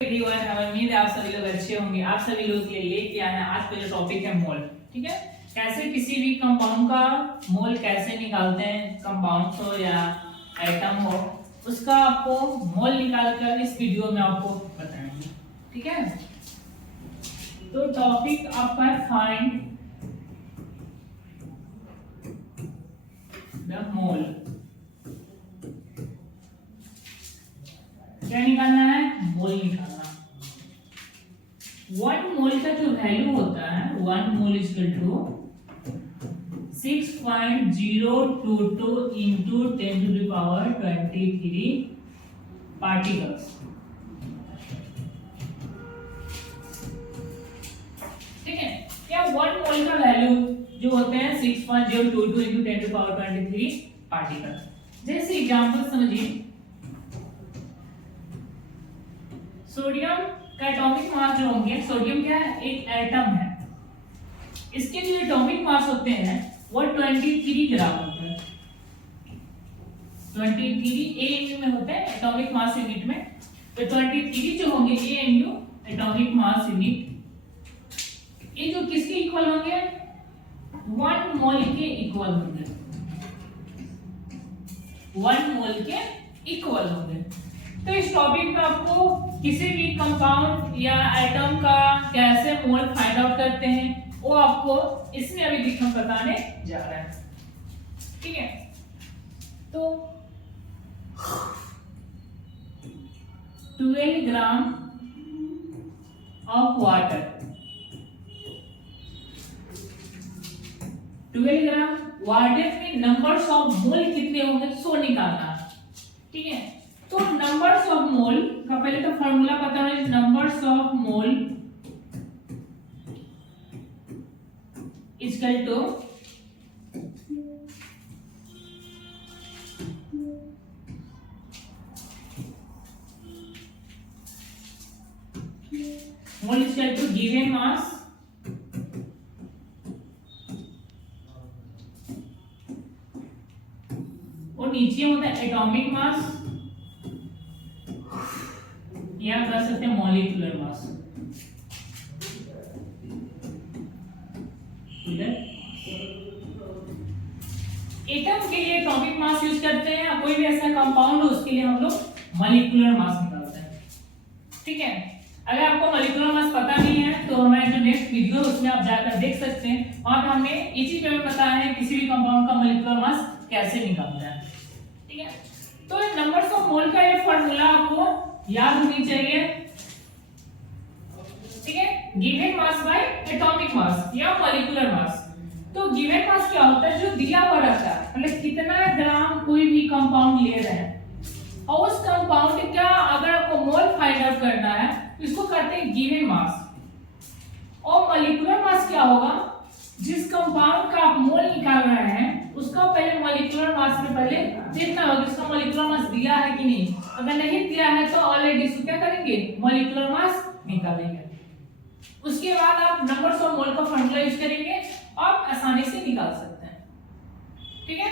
Video है, हमें उम्मीद है आप सभी लोग अच्छे होंगे। आप सभी लोग के लिए लेके आए हैं आज का जो टॉपिक है मोल। ठीक है, कैसे किसी भी कंपाउंड का मोल कैसे निकालते हैं, कंपाउंड हो या एटम हो, उसका आपको मोल निकाल कर इस वीडियो में आपको बताएंगे। ठीक है, तो टॉपिक आपका है फाइंड द मोल। क्या निकालना है? मोल निकालना। 1 मोल का जो वैल्यू होता है 1 mole equal to 6.022 into 10 to the power 23 particles. ठीक है, या 1 मोल का वैल्यू जो होते हैं 6.022 into 10 to the power 23 particle. जैसे एग्जांपल समझिए, सोडियम का एटॉमिक मास जो होंगे, सोडियम क्या है? एक एटम है। इसके जो एटॉमिक मास होते हैं वो 23 ग्राम होते हैं। 23 AU में होते हैं एटॉमिक मास यूनिट में। तो 23 जो होंगे AU एटॉमिक मास यूनिट, ये जो किसके इक्वल होंगे? 1 मोल के इक्वल होंगे। 1 मोल के इक्वल होंगे। तो इस टॉपिक में आपको किसी भी कंपाउंड या एटम का कैसे मोल फाइंड आउट करते हैं वो आपको इसमें अभी हम बताने जा रहे हैं। ठीक है, तो 12 gram of water, 12 gram water में नंबर्स ऑफ मोल कितने होंगे सो निकालना। ठीक है, तो नंबर्स ऑफ मोल का पहले तो फॉर्मूला पता है। Numbers of mole equal to mole equal to given mass और नीचे होता है एटॉमिक मास या कर सकते हैं मॉलिक्यूलर मास। एटम के लिए एटॉमिक मास यूज करते हैं, कोई भी ऐसा कंपाउंड हो उसके लिए हम लोग मॉलिक्यूलर मास निकालते हैं। ठीक है, अगर आपको मॉलिक्यूलर मास पता नहीं है तो हमारे जो नेक्स्ट वीडियो उसमें आप जाकर देख सकते हैं। वहां पे हमने इसी पे बताया है किसी भी कंपाउंड का मॉलिक्यूलर मास कैसे निकालना है। ठीक है, तो नंबर्स ऑफ मोल का ये फार्मूला आपको याद होनी चाहिए। ठीक है, given mass by atomic mass या मॉलिक्यूलर मास। तो गिवन मास क्या होता है? जो दिया हुआ रहता है, मतलब कितना ग्राम कोई भी कंपाउंड ले रहे हैं और उस कंपाउंड का अगर आपको मोल फाइंड आउट करना है तो इसको कहते हैं गिवन मास। और मॉलिक्यूलर मास क्या होगा? जिस कंपाउंड का आप मोल निकाल रहे हैं उसका पहले मॉलिक्यूलर मास में पहले देखना होगा उसका मॉलिक्यूलर मास दिया है कि नहीं। अगर नहीं दिया है तो ऑलरेडी इसको क्या करेंगे? मॉलिक्यूलर मास निकालेंगे। उसके बाद आप नंबर्स ऑफ मोल का फार्मूला यूज करेंगे और आसानी से निकाल सकते हैं। ठीक है,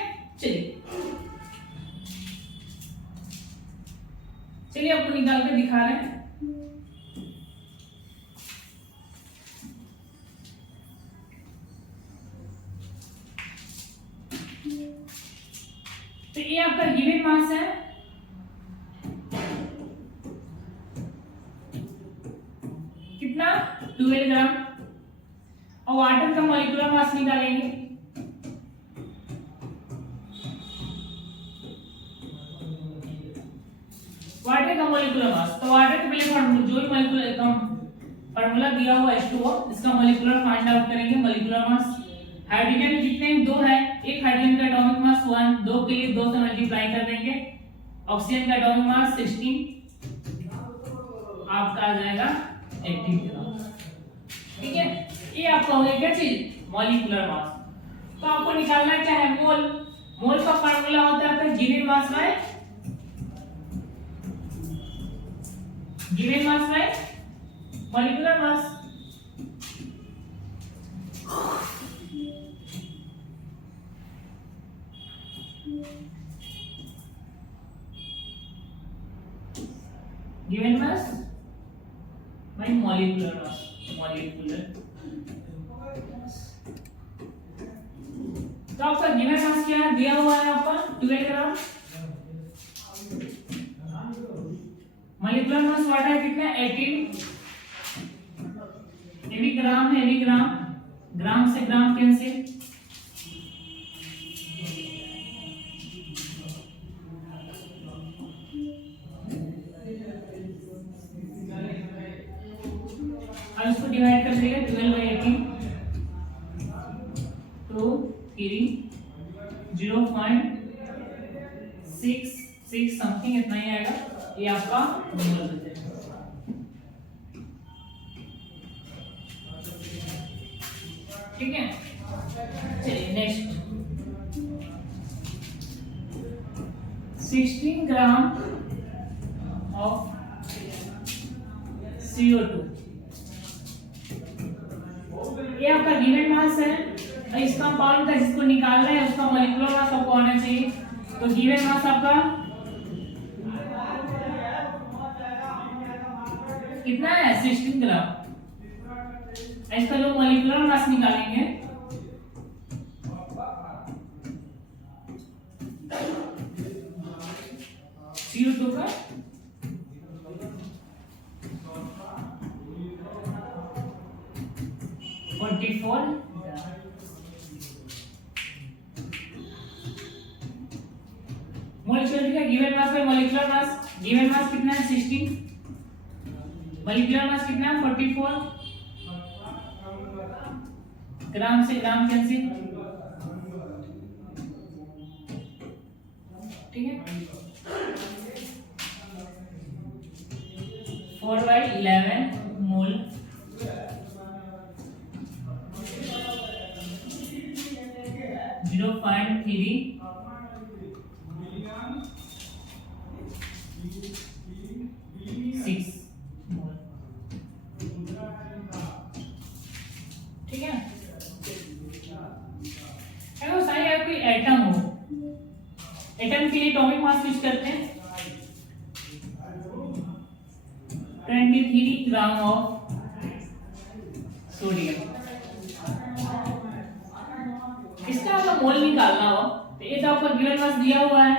चलिए आपको निकाल कर दिखा रहे हैं। तो ये आपका गिवन मास है। कितना? 12 ग्राम। और वाटर का मॉलिक्यूलर मास निकालेंगे। वाटर का मॉलिक्यूलर मास, तो वाटर के पहले फार्मूला जो भी मॉलिक्यूलर फार्मूला दिया हुआ H2O, इसका मॉलिक्यूलर फाइंड आउट करेंगे। मॉलिक्यूलर मास हाइड्रोजन कितने? 2 है। एक हाइड्रोजन का एटॉमिक मास 1, 2 के लिए 2 से मल्टीप्लाई कर देंगे। ऑक्सीजन का एटॉमिक मास 16, आपका आ जाएगा 18 ग्राम। ठीक है, ये आपका हो गया क्या चीज? Molecular mass. तो आपको निकालना क्या है? मोल। मोल का फार्मूला होता है आपका given mass by molecular mass. Given mass भाई मॉलिक्यूलर मास, मॉलिक्यूलर। तो आपका गिवन मास क्या है, दिया हुआ है आपका 12 ग्राम। मॉलिक्यूलर मास व्हाट है, कितना 18। ये भी ग्राम है, ये भी ग्राम, ग्राम से ग्राम कैंसिल। अब इसको डिवाइड कर देगा 12/18 तो 0.66 समथिंग इतना ही आएगा, ये आपका मोल हो जाएगा। ठीक है, चलिए नेक्स्ट 16 ग्राम ऑफ CO2, ये आपका गिवन मास है। और इस कंपाउंड का जिसको निकालना है उसका मॉलिक्यूलर मास आपको आना चाहिए। तो गिवन मास आपका कितना है, 16 ग्राम। इसका जो मॉलिक्यूलर मास निकालेंगे CO2 का 44 मोलिक्यूलर का गिवन मास है। मॉलिक्यूलर मास, गिवन मास कितना है 16, मॉलिक्यूलर मास कितना है 44, ग्राम से ग्राम कैंसिल। ठीक है, 4/11 मोल 0.36 मोल। ठीक है, अगर सारे कोई एटम हो, एटम के लिए एटॉमिक मास यूज करते हैं 23 ग्राम ऑफ सोडियम। इसका अगर मोल निकालना हो तो ये तो आपको गिवन मास दिया हुआ है,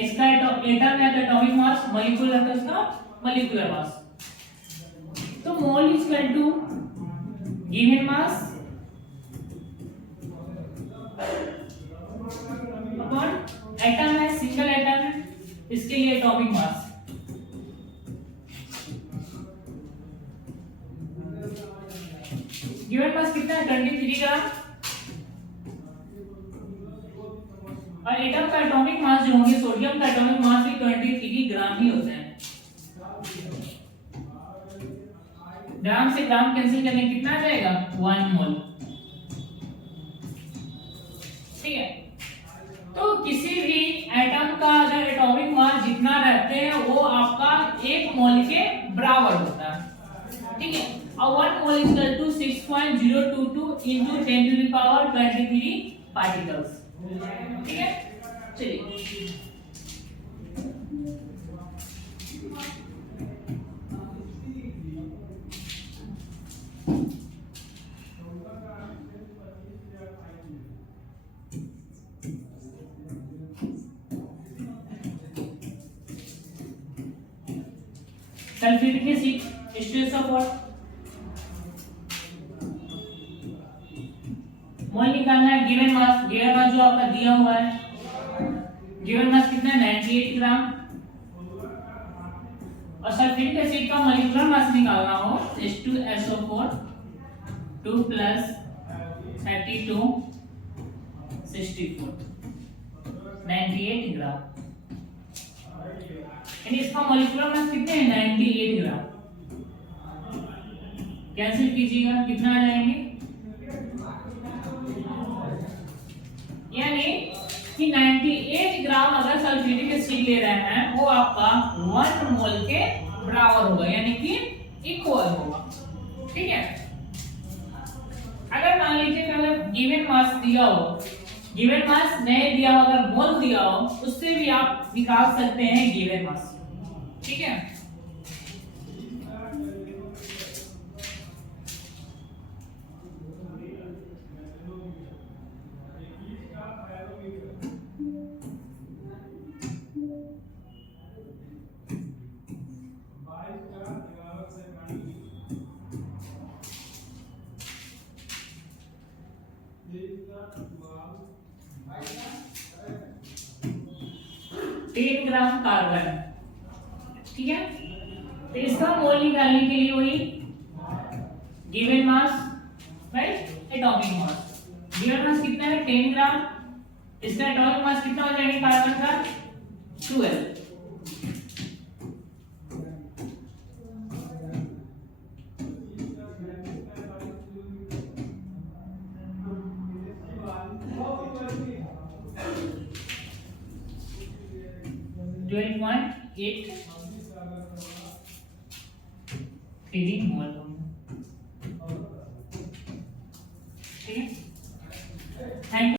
इसका एटम है तो एटॉमिक मास, मॉलिक्यूल है तो इसका मॉलिक्यूलर मास। तो mole is equal to given mass upon atom है, सिंगल एटम है, इसके लिए एटॉमिक मास। गिवन मास कितना है 23 ग्राम, और एटम का एटॉमिक मास जो होंगे, सोडियम का एटॉमिक मास भी 23 ग्राम ही होता है। ग्राम से ग्राम कैंसिल करने कितना आ जाएगा 1 मोल। ठीक है, तो किसी भी एटम का अगर एटॉमिक मास जितना रहते हैं वो आपका 1 मोल के बराबर होता है। ठीक है, और 1 mole is equal to 6.022 into 10⁻23 particles. ठीक है, चलिए सल्फ्यूरिक एसिड H2SO4 मोल निकालना है। गिवन मास जो आपका दिया हुआ है, गिवन मास कितना है 98 ग्राम। और सल्फ्यूरिक एसिड का मॉलिक्यूलर मास निकालना हो H2SO4 2 + 32 64 98 ग्राम। यानी इसका मॉलिक्यूलर मास कितने हैं 98 ग्राम। कैंसिल कीजिएगा कितना आ जाएंगे, यानी कि 98 ग्राम अगर सल्फ्यूरिक एसिड ले रहे हैं वो आपका 1 मोल के बराबर होगा, यानी कि इक्वल होगा। ठीक है, अगर मान लीजिए अगर गिवन मास दिया हो, गिवन मास नहीं दिया हो, अगर मोल दिया हो उससे भी आप निकाल सकते हैं गिवन मास। ठीक है, ग्राम कार्बन, ठीक है। तो इसका मोल निकालने के लिए वही given mass by atomic mass. Given mass कितना है 10 ग्राम, इसका एटॉमिक मास कितना हो जाएगा कार्बन का 12। मोल, ठीक है। Thank you.